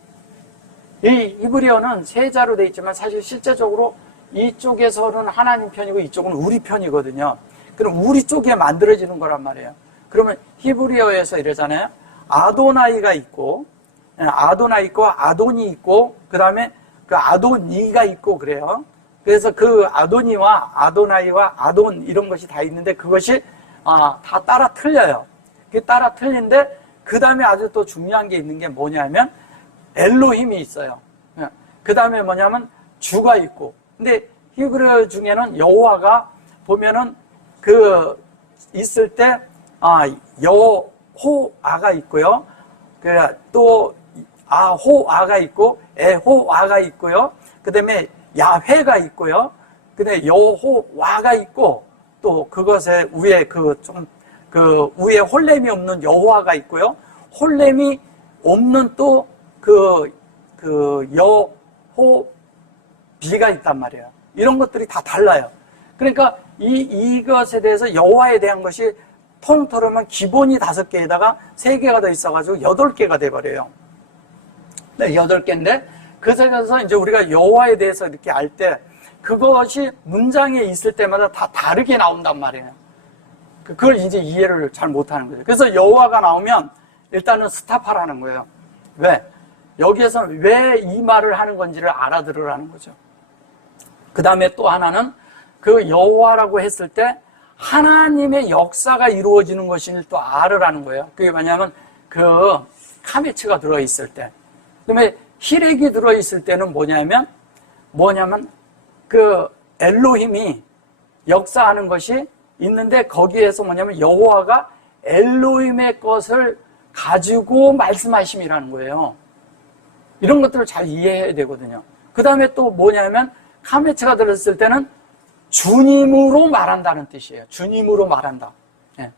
이 히브리어는 세 자로 돼 있지만 사실 실제적으로 이쪽에서는 하나님 편이고 이쪽은 우리 편이거든요. 그럼 우리 쪽에 만들어지는 거란 말이에요. 그러면 히브리어에서 이러잖아요. 아도나이가 있고 아돈이 있고 그 다음에 그 아도니가 있고 그래요. 그래서 그 아도니와 아도나이와 아돈 이런 것이 다 있는데 그것이 다 따라 틀려요. 그게 따라 틀린데 그 다음에 아주 또 중요한 게 있는 게 뭐냐면 엘로힘이 있어요. 그 다음에 뭐냐면 주가 있고. 근데 히브리어 중에는 여호와가 보면은 그 있을 때 여호아가 있고요. 또 호아가 있고 에호아가 있고요. 그 다음에 야훼가 있고요. 그 다음에 여호와가 있고 또 그것에 위에 그 위에 홀렘이 없는 여호와가 있고요. 홀렘이 없는 또 그 여호비가 있단 말이에요. 이런 것들이 다 달라요. 그러니까 이것에 대해서 여호와에 대한 것이 통틀으면 기본이 5개에다가 3개가 더 있어가지고 8개가 돼버려요. 네, 8개인데 그 속에서 이제 우리가 여호와에 대해서 이렇게 알 때 그것이 문장에 있을 때마다 다 다르게 나온단 말이에요. 그걸 이제 이해를 잘 못하는 거죠. 그래서 여호와가 나오면 일단은 스탑하라는 거예요. 왜? 여기에서 왜 이 말을 하는 건지를 알아들으라는 거죠. 그 다음에 또 하나는 그 여호와라고 했을 때 하나님의 역사가 이루어지는 것을 또 알으라는 거예요. 그게 뭐냐면 그 카메츠가 들어있을 때. 그 다음에 히렉이 들어있을 때는 뭐냐면 그 엘로힘이 역사하는 것이 있는데 거기에서 뭐냐면 여호와가 엘로힘의 것을 가지고 말씀하심이라는 거예요. 이런 것들을 잘 이해해야 되거든요. 그 다음에 또 뭐냐면 카메츠가 들었을 때는 주님으로 말한다는 뜻이에요. 주님으로 말한다. 예.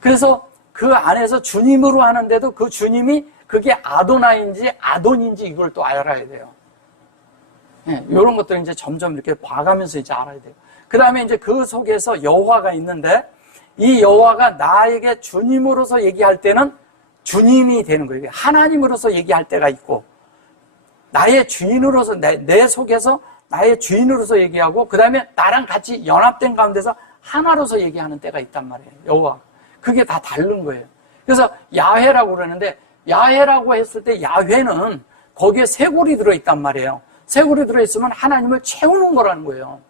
그래서 그 안에서 주님으로 하는데도 그 주님이 그게 아도나인지 아돈인지 이걸 또 알아야 돼요. 예. 이런 것들을 이제 점점 이렇게 봐가면서 이제 알아야 돼요. 그 다음에 이제 그 속에서 여호와가 있는데 이 여호와가 나에게 주님으로서 얘기할 때는 주님이 되는 거예요. 하나님으로서 얘기할 때가 있고 나의 주인으로서 내 속에서 나의 주인으로서 얘기하고 그 다음에 나랑 같이 연합된 가운데서 하나로서 얘기하는 때가 있단 말이에요. 여호와. 그게 다 다른 거예요. 그래서 야훼라고 그러는데 야훼라고 했을 때 야훼는 거기에 쇄골이 들어있단 말이에요. 쇄골이 들어있으면 하나님을 채우는 거라는 거예요.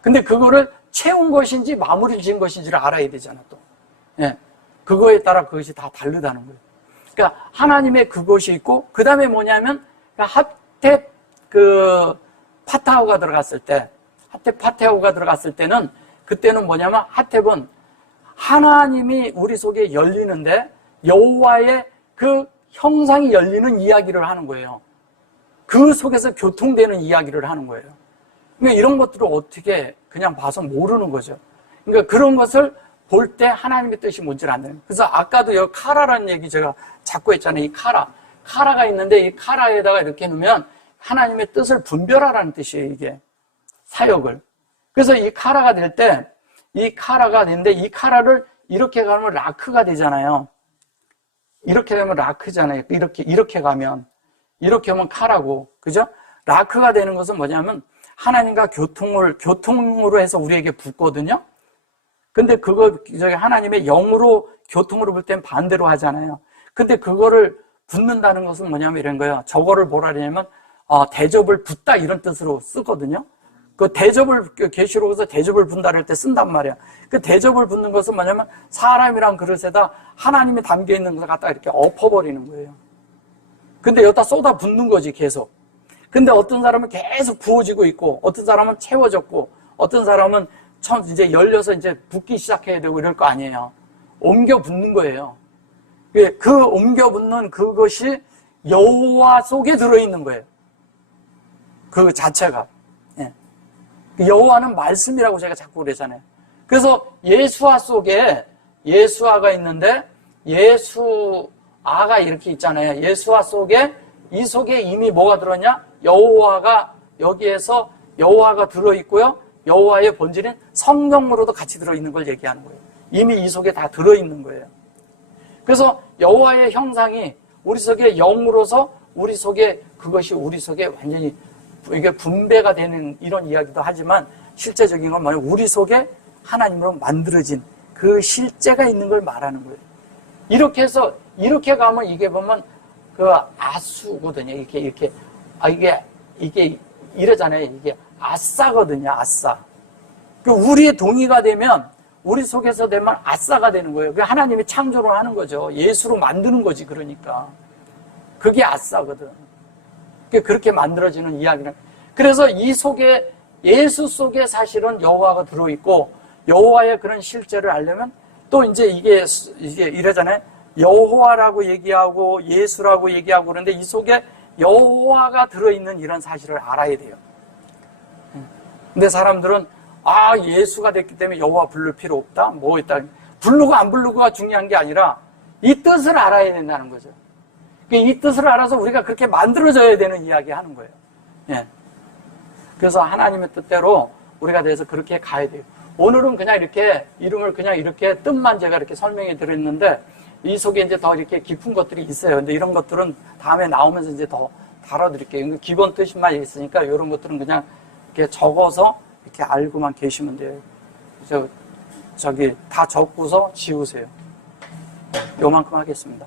근데 그거를 채운 것인지 마무리 지은 것인지를 알아야 되잖아 또. 예. 그거에 따라 그것이 다 다르다는 거예요. 그러니까 하나님의 그것이 있고 그 다음에 뭐냐면 핫텝 파타오가 들어갔을 때 핫텝 파테오가 들어갔을 때는 그때는 뭐냐면 핫텝은 하나님이 우리 속에 열리는데 여호와의 그 형상이 열리는 이야기를 하는 거예요. 그 속에서 교통되는 이야기를 하는 거예요. 그러니까 이런 것들을 어떻게 그냥 봐서 모르는 거죠. 그러니까 그런 것을 볼 때 하나님의 뜻이 뭔지를 안 돼요. 그래서 아까도 여기 카라라는 얘기 제가 자꾸 했잖아요. 이 카라가 있는데 이 카라에다가 이렇게 놓으면 하나님의 뜻을 분별하라는 뜻이에요. 이게 사역을. 그래서 이 카라가 될 때 이 카라가 되는데 이 카라를 이렇게 가면 라크가 되잖아요. 이렇게 되면 라크잖아요. 이렇게 가면 이렇게 하면 카라고, 그죠? 라크가 되는 것은 뭐냐면 하나님과 교통으로 해서 우리에게 붙거든요. 근데 저기 하나님의 영으로 교통으로 볼 땐 반대로 하잖아요. 근데 그거를 붙는다는 것은 뭐냐면 이런 거예요. 저거를 뭐라 그러냐면 대접을 붙다 이런 뜻으로 쓰거든요. 그 대접을 계시록에서 대접을 분다 할 때 쓴단 말이야. 그 대접을 붙는 것은 뭐냐면 사람이란 그릇에다 하나님이 담겨 있는 것을 갖다가 이렇게 엎어버리는 거예요. 근데 여기다 쏟아 붓는 거지 계속. 근데 어떤 사람은 계속 부어지고 있고, 어떤 사람은 채워졌고, 어떤 사람은 이제 열려서 이제 붓기 시작해야 되고 이럴 거 아니에요. 옮겨 붓는 거예요. 그 옮겨 붓는 그것이 여호와 속에 들어있는 거예요. 그 자체가. 예. 여호와는 말씀이라고 제가 자꾸 그러잖아요. 그래서 예수아 속에 예수아가 있는데 예수아가 이렇게 있잖아요. 예수아 속에 이 속에 이미 뭐가 들었냐? 여호와가 여기에서 여호와가 들어있고요. 여호와의 본질인 성령으로도 같이 들어있는 걸 얘기하는 거예요. 이미 이 속에 다 들어있는 거예요. 그래서 여호와의 형상이 우리 속에 영으로서 우리 속에 그것이 우리 속에 완전히 이게 분배가 되는 이런 이야기도 하지만 실제적인 건 뭐냐면 우리 속에 하나님으로 만들어진 그 실제가 있는 걸 말하는 거예요. 이렇게 해서 이렇게 가면 이게 보면 그 아수거든요. 이게 이러잖아요. 이게 아싸거든요. 아싸. 그 우리의 동의가 되면 우리 속에서 되면 아싸가 되는 거예요. 그 하나님이 창조를 하는 거죠. 예수로 만드는 거지. 그러니까 그게 아싸거든. 그렇게 만들어지는 이야기는. 그래서 이 속에 예수 속에 사실은 여호와가 들어있고 여호와의 그런 실제를 알려면 또 이제 이게 이러잖아요. 여호와라고 얘기하고 예수라고 얘기하고 그런데 이 속에 여호와가 들어있는 이런 사실을 알아야 돼요. 근데 사람들은 예수가 됐기 때문에 여호와 부를 필요 없다? 뭐 있다? 부르고 안 부르고가 중요한 게 아니라 이 뜻을 알아야 된다는 거죠. 이 뜻을 알아서 우리가 그렇게 만들어져야 되는 이야기 하는 거예요. 예. 그래서 하나님의 뜻대로 우리가 돼서 그렇게 가야 돼요. 오늘은 그냥 이렇게 이름을 그냥 이렇게 뜻만 제가 이렇게 설명해 드렸는데 이 속에 이제 더 이렇게 깊은 것들이 있어요. 근데 이런 것들은 다음에 나오면서 이제 더 다뤄드릴게요. 기본 뜻만 있으니까 이런 것들은 그냥 이렇게 적어서 이렇게 알고만 계시면 돼요. 저기 다 적고서 지우세요. 요만큼 하겠습니다.